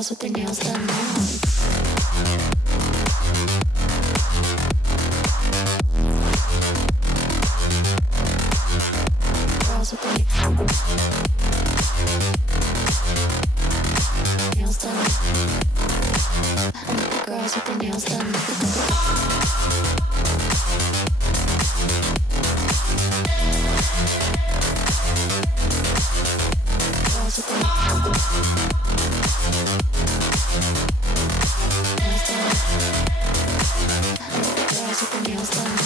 girls with their nails done now. Girls with their nails done. Girls with their nails done. Girls with their nails done.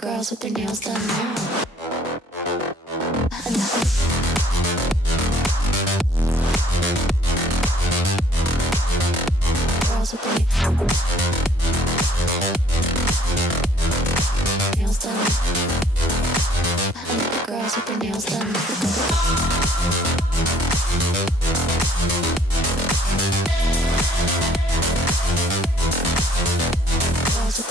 Girls with their nails done now. Girls with their nails done. Girls with their nails done. Girls with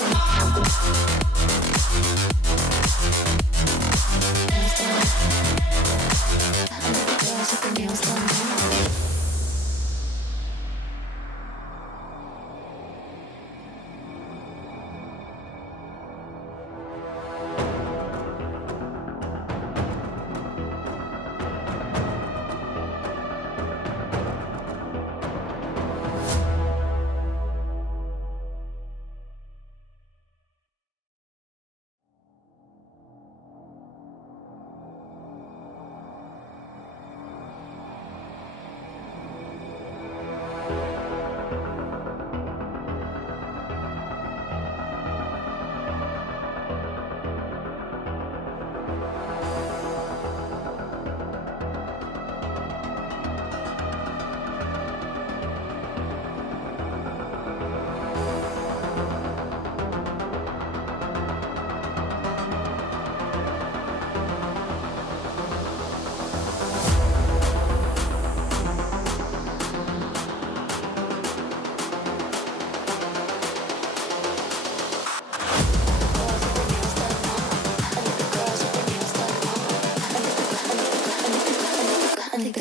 their nails done.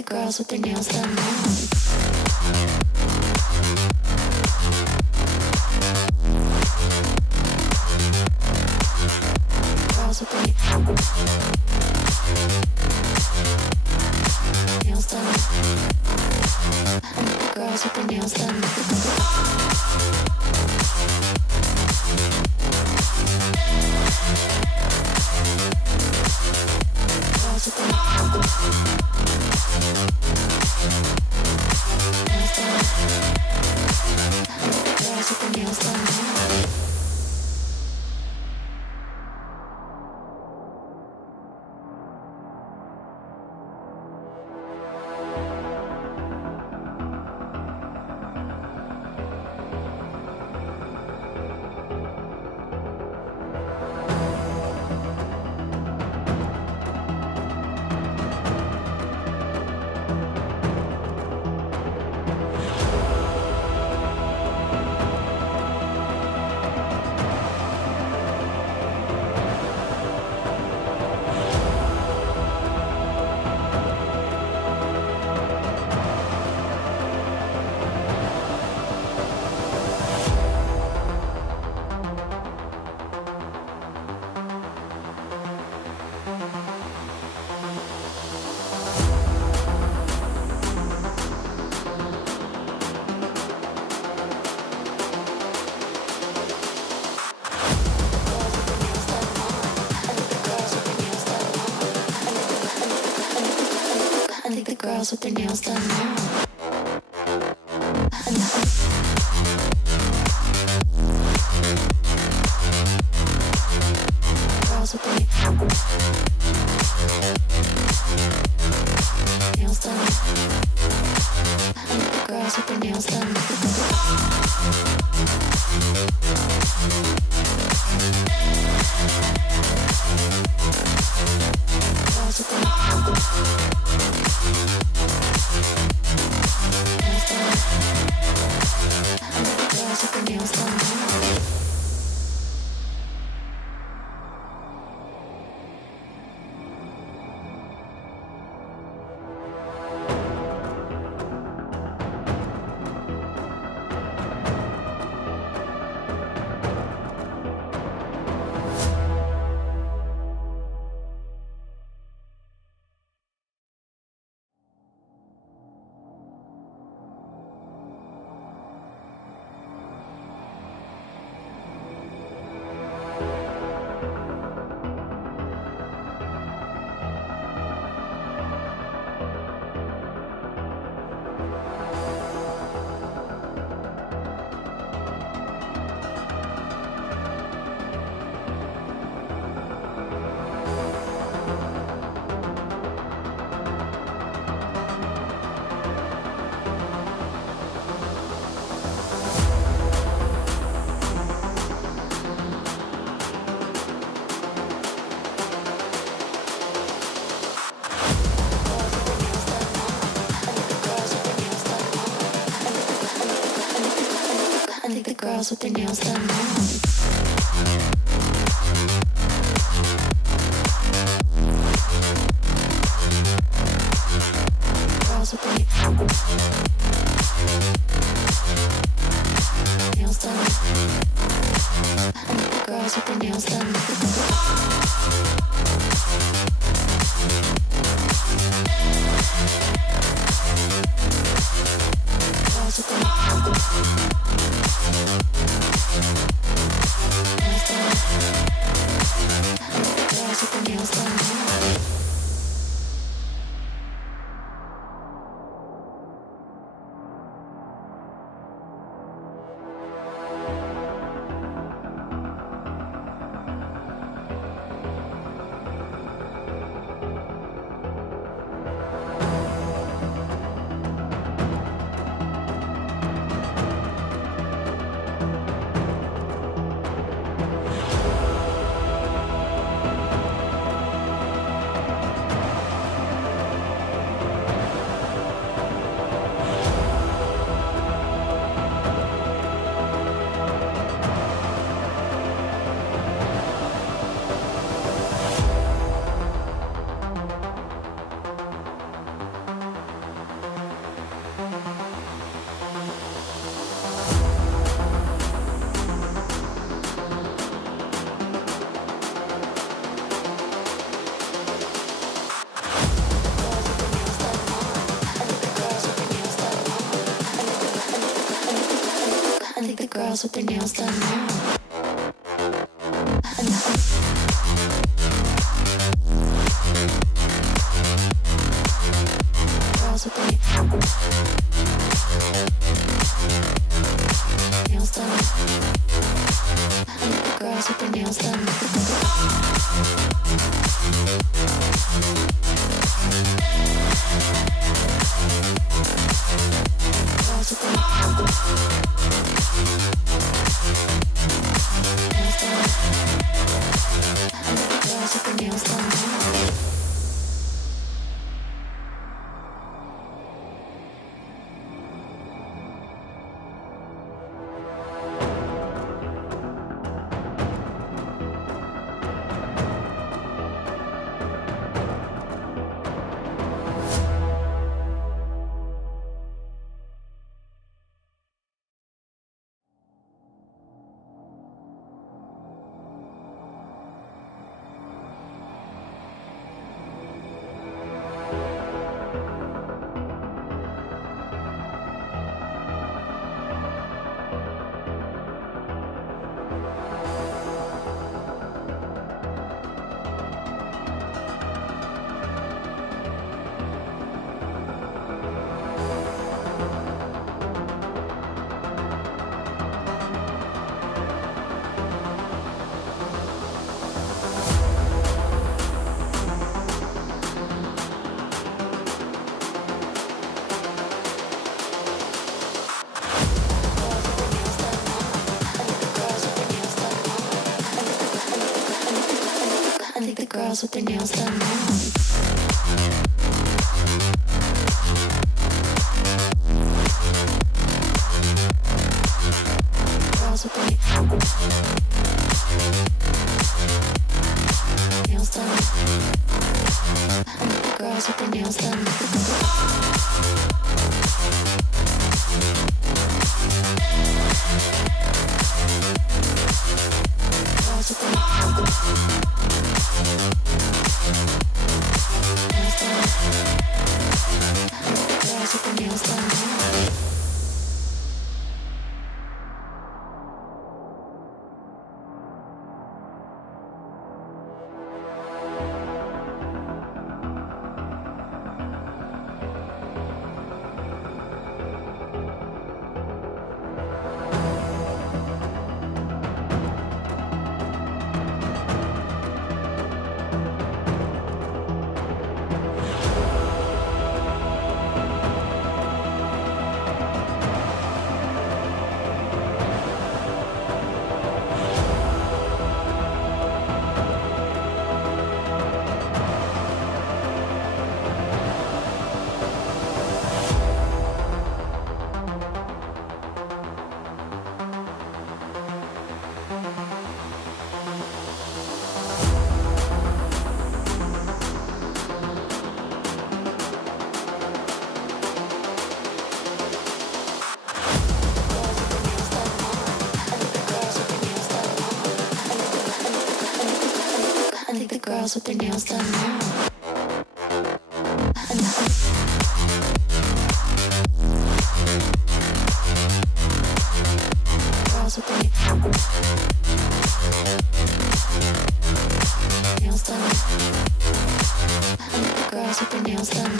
Girls with their nails done now. Girls with their nails done. Girls with their nails done. Girls with their girls with their nails done now. Girls with their nails done. The girls with their nails done. Girls with their nails done. I think the girls with their nails done now. Girls with their nails done. I think the girls with their nails done. Girls with their girls with their nails done now. I think the girls with their nails done now. Girls with their nails done. I think the girls with their nails done. Girls with their girls with their nails done now. Girls with their nails done. Girls with their nails done. Girls with their nails done. Girls with their nails done now. Girls with their nails done. Girls with their nails done.